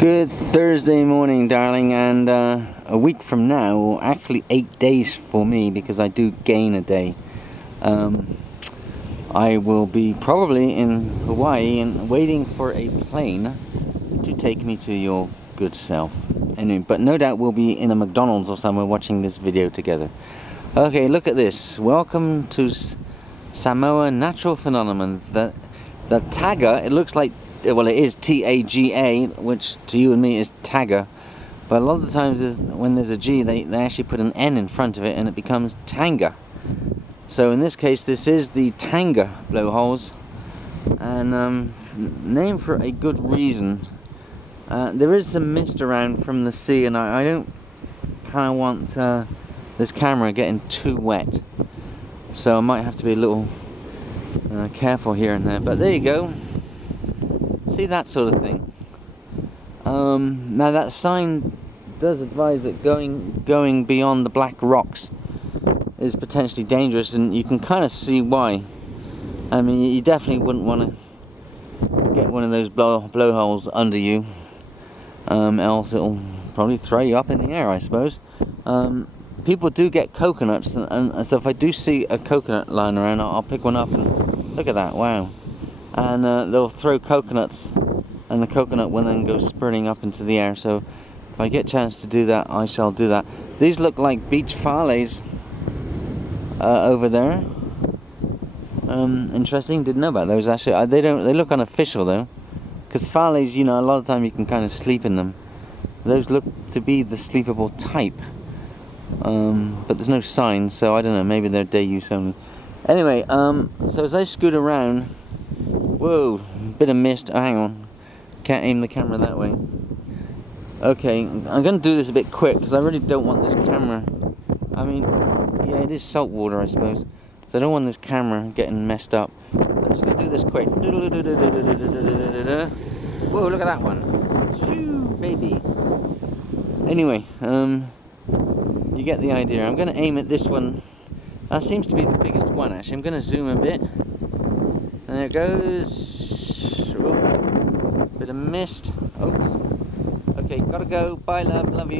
Good Thursday morning, darling, and a week from now, or actually 8 days for me, because I do gain a day, I will be probably in Hawaii and waiting for a plane to take me to your good self. Anyway, but no doubt we'll be in a McDonald's or somewhere watching this video together. Okay, look at this. Welcome to Samoa natural phenomenon. The Taga, it looks like, well, it is T-A-G-A, which to you and me is Taga, but a lot of the times when there's a G, they actually put an N in front of it and it becomes Tanga. So in this case, this is the Tanga blowholes, and named for a good reason. There is some mist around from the sea, and I don't kind of want this camera getting too wet, so I might have to be a little careful here and there, but there you go. See, that sort of thing. Now that sign does advise that going beyond the black rocks is potentially dangerous, and you can kind of see why. I mean, you definitely wouldn't want to get one of those blowholes under you, else it'll probably throw you up in the air, I suppose. People do get coconuts, and so if I do see a coconut lying around, I'll pick one up and look at that, wow. And they'll throw coconuts, and the coconut will then go spurting up into the air. So if I get a chance to do that, I shall do that. These look like beach phalaes over there. Interesting, didn't know about those actually. They look unofficial though, because phalaes, you know, a lot of the time you can kind of sleep in them. Those look to be the sleepable type, but there's no sign, so I don't know, maybe they're day use only. Anyway, so as I scoot around, whoa, bit of mist. Oh, hang on, can't aim the camera that way. Okay, I'm going to do this a bit quick because I really don't want this camera. I mean, yeah, it is salt water, I suppose, so I don't want this camera getting messed up. I'm just going to do this quick. Whoa, look at that one. Shoo, baby. Anyway, you get the idea. I'm going to aim at this one. That seems to be the biggest one, actually. I'm going to zoom a bit. And there it goes. Ooh, bit of mist. Oops. Okay, gotta go. Bye, love you.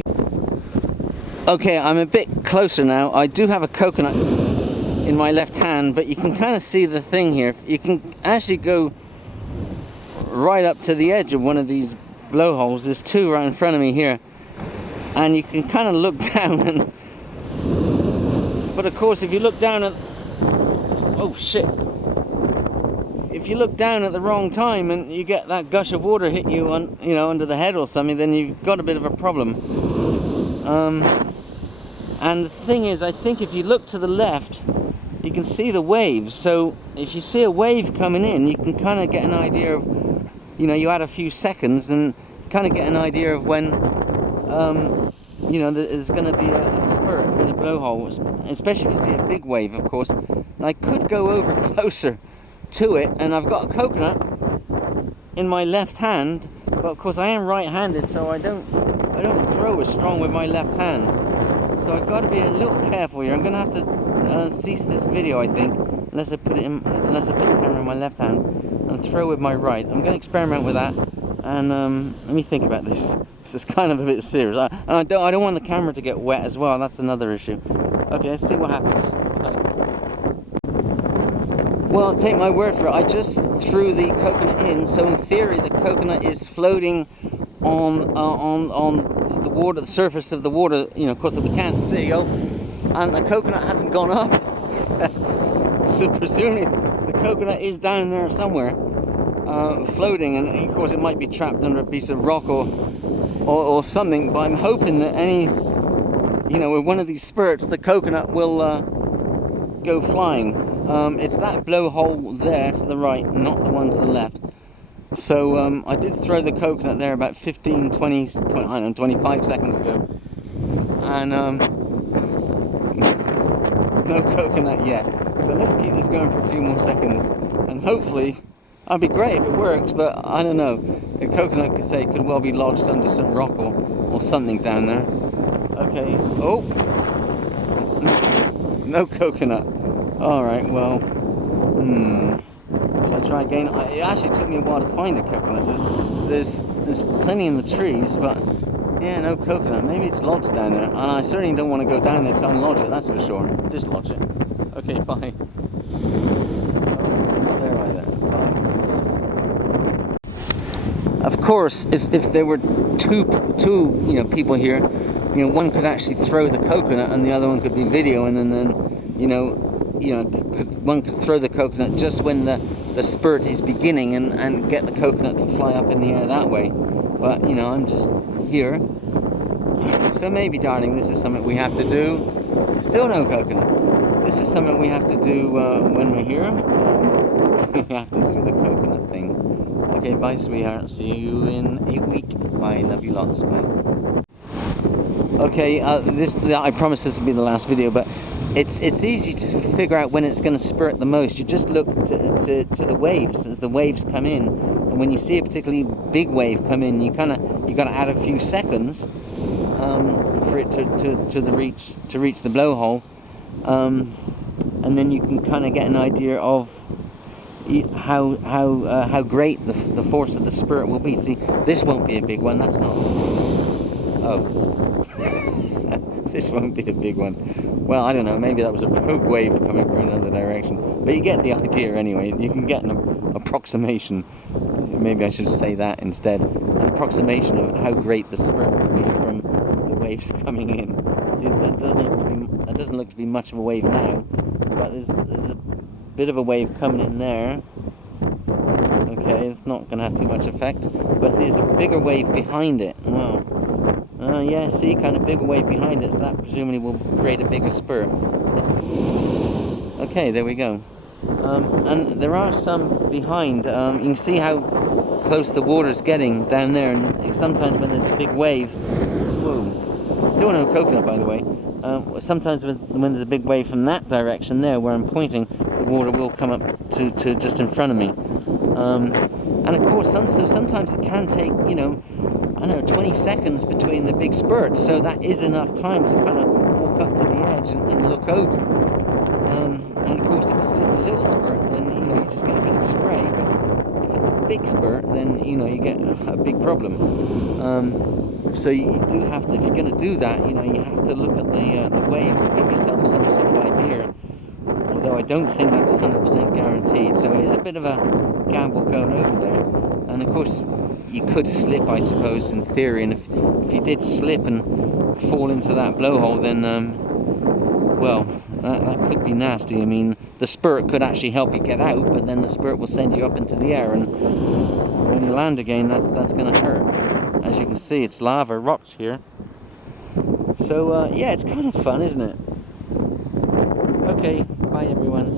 Okay, I'm a bit closer now. I do have a coconut in my left hand, but you can kind of see the thing here. You can actually go right up to the edge of one of these blowholes. There's two right in front of me here. And you can kind of look down and... But of course, if you look down at... Oh, shit. If you look down at the wrong time and you get that gush of water hit you on, you know, under the head or something, then you've got a bit of a problem. And the thing is, I think if you look to the left, you can see the waves. So if you see a wave coming in, you can kind of get an idea of, you know, you add a few seconds and kind of get an idea of when, you know, there's going to be a spurt from the blowhole, especially if you see a big wave, of course. And I could go over closer to it, and I've got a coconut in my left hand, but of course I am right-handed, so I don't throw as strong with my left hand, so I've got to be a little careful here. I'm gonna have to cease this video, I think, unless I put the camera in my left hand and throw with my right. I'm gonna experiment with that, and let me think about this. This is kind of a bit serious, and I don't want the camera to get wet as well. That's another issue. Okay, let's see what happens. Well, take my word for it, I just threw the coconut in, so in theory the coconut is floating on the water, the surface of the water, you know, of course, that we can't see, and the coconut hasn't gone up. So presumably the coconut is down there somewhere, floating, and of course it might be trapped under a piece of rock or something, but I'm hoping that you know, with one of these spurts, the coconut will go flying. It's that blowhole there to the right, not the one to the left. So I did throw the coconut there about 15, 20, I don't know, 25 seconds ago, and no coconut yet. So let's keep this going for a few more seconds, and hopefully, that'd be great if it works, but I don't know. The coconut could well be lodged under some rock or something down there. Okay. Oh, no coconut. Alright, well, shall I try again. It actually took me a while to find a coconut. There's plenty in the trees, but yeah, no coconut. Maybe it's lodged down there, and I certainly don't want to go down there to unlodge it, that's for sure. Dislodge it. Okay, bye. Oh, not there either. Bye. Of course, if there were two people here, one could actually throw the coconut and the other one could be videoing, and then one could throw the coconut just when the spurt is beginning and get the coconut to fly up in the air that way. But I'm just here. So maybe, darling, this is something we have to do. Still no coconut. This is something we have to do when we're here. We have to do the coconut thing. Okay, bye, sweetheart. See you in a week. Bye. Love you lots. Bye. Okay, I promise this will be the last video, but it's easy to figure out when it's going to spurt the most. You just look to the waves as the waves come in, and when you see a particularly big wave come in, you got to add a few seconds for it to reach the blowhole, and then you can kind of get an idea of how great the force of the spurt will be. See, this won't be a big one. That's not. Oh. This won't be a big one. Well, I don't know, maybe that was a rogue wave coming from another direction. But you get the idea anyway. You can get an approximation. Maybe I should say that instead. An approximation of how great the spurt will be from the waves coming in. See, that doesn't look to be much of a wave now. But there's a bit of a wave coming in there. Okay, it's not going to have too much effect. But see, there's a bigger wave behind it. Wow. Yeah, see, kind of bigger wave behind it, so that presumably will create a bigger spurt. Okay, there we go. And there are some behind. You can see how close the water's getting down there, and sometimes when there's a big wave, whoa, still no coconut, by the way. Sometimes when there's a big wave from that direction there, where I'm pointing, the water will come up to just in front of me. And of course, sometimes it can take, I don't know, 20 seconds between the big spurts, so that is enough time to kind of walk up to the edge and look over. And of course, if it's just a little spurt, then you just get a bit of spray. But if it's a big spurt, then you get a big problem. So you do have to, if you're going to do that, you have to look at the waves and give yourself some sort of idea. Although I don't think that's 100% guaranteed, so it is a bit of a gamble going over there. And of course, you could slip, I suppose, in theory, and if you did slip and fall into that blowhole, then well, that could be nasty. I mean, the spurt could actually help you get out, but then the spurt will send you up into the air, and when you land again, that's going to hurt. As you can see, it's lava rocks here. So yeah, it's kind of fun, isn't it? Okay, bye everyone.